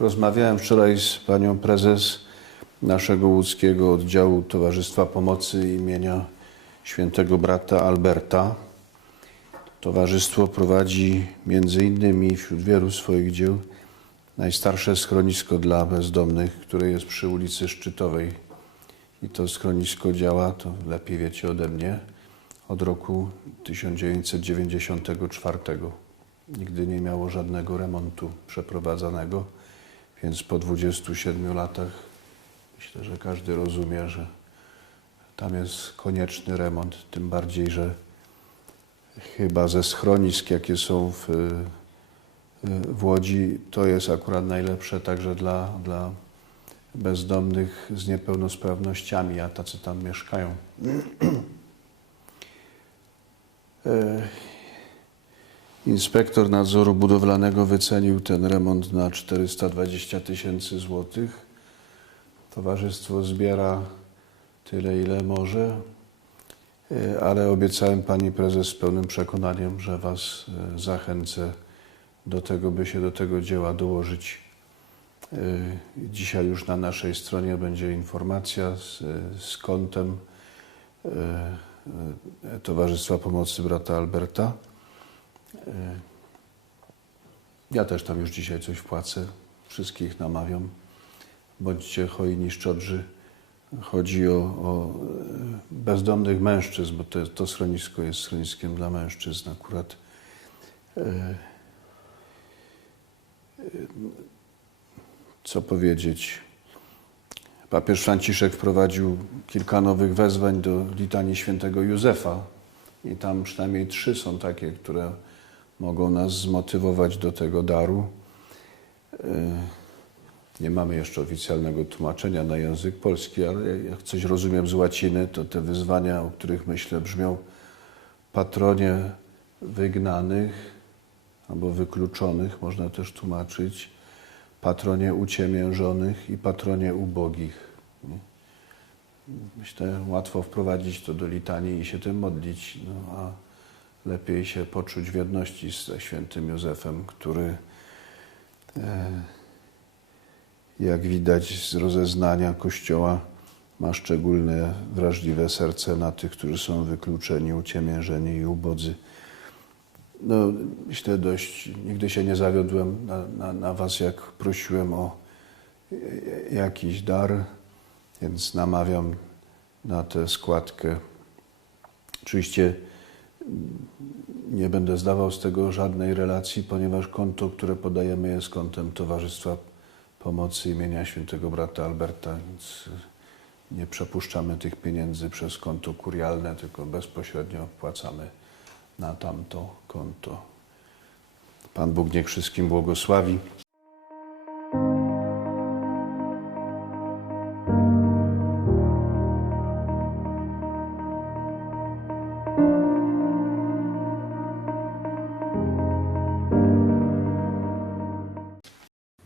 Rozmawiałem wczoraj z panią prezes naszego łódzkiego oddziału Towarzystwa Pomocy imienia świętego brata Alberta. Towarzystwo prowadzi między innymi wśród wielu swoich dzieł najstarsze schronisko dla bezdomnych, które jest przy ulicy Szczytowej. I to schronisko działa, to lepiej wiecie ode mnie, od roku 1994. Nigdy nie miało żadnego remontu przeprowadzanego, więc po 27 latach myślę, że każdy rozumie, że tam jest konieczny remont, tym bardziej, że chyba ze schronisk, jakie są w, w Łodzi, to jest akurat najlepsze także dla, dla bezdomnych z niepełnosprawnościami, a tacy tam mieszkają. Inspektor nadzoru budowlanego wycenił ten remont na 420 tysięcy złotych. Towarzystwo zbiera tyle, ile może, E, ale obiecałem pani prezes z pełnym przekonaniem, że was e, zachęcę do tego, by się do tego dzieła dołożyć. E, Dzisiaj już na naszej stronie będzie informacja z, z kontem Towarzystwa Pomocy Brata Alberta. E, Ja też tam już dzisiaj coś wpłacę. Wszystkich namawiam. Bądźcie hojni, szczodrzy. Chodzi o, o e, bezdomnych mężczyzn, bo to, to schronisko jest schroniskiem dla mężczyzn akurat. E, co powiedzieć. Papież Franciszek wprowadził kilka nowych wezwań do litanii świętego Józefa i tam przynajmniej trzy są takie, które mogą nas zmotywować do tego daru. E, Nie mamy jeszcze oficjalnego tłumaczenia na język polski, ale jak coś rozumiem z łaciny, to te wyzwania, o których myślę, brzmią patronie wygnanych albo wykluczonych, można też tłumaczyć, patronie uciemiężonych i patronie ubogich. Myślę, łatwo wprowadzić to do litanii i się tym modlić, no, a lepiej się poczuć w jedności ze świętym Józefem, który, e, jak widać z rozeznania Kościoła, ma szczególne wrażliwe serce na tych, którzy są wykluczeni, uciemiężeni i ubodzy. No, myślę dość, nigdy się nie zawiodłem na, na, na Was, jak prosiłem o jakiś dar, więc namawiam na tę składkę. Oczywiście nie będę zdawał z tego żadnej relacji, ponieważ konto, które podajemy jest kontem Towarzystwa Pomocy imienia świętego brata Alberta, więc nie przepuszczamy tych pieniędzy przez konto kurialne, tylko bezpośrednio wpłacamy na tamto konto. Pan Bóg niech wszystkim błogosławi.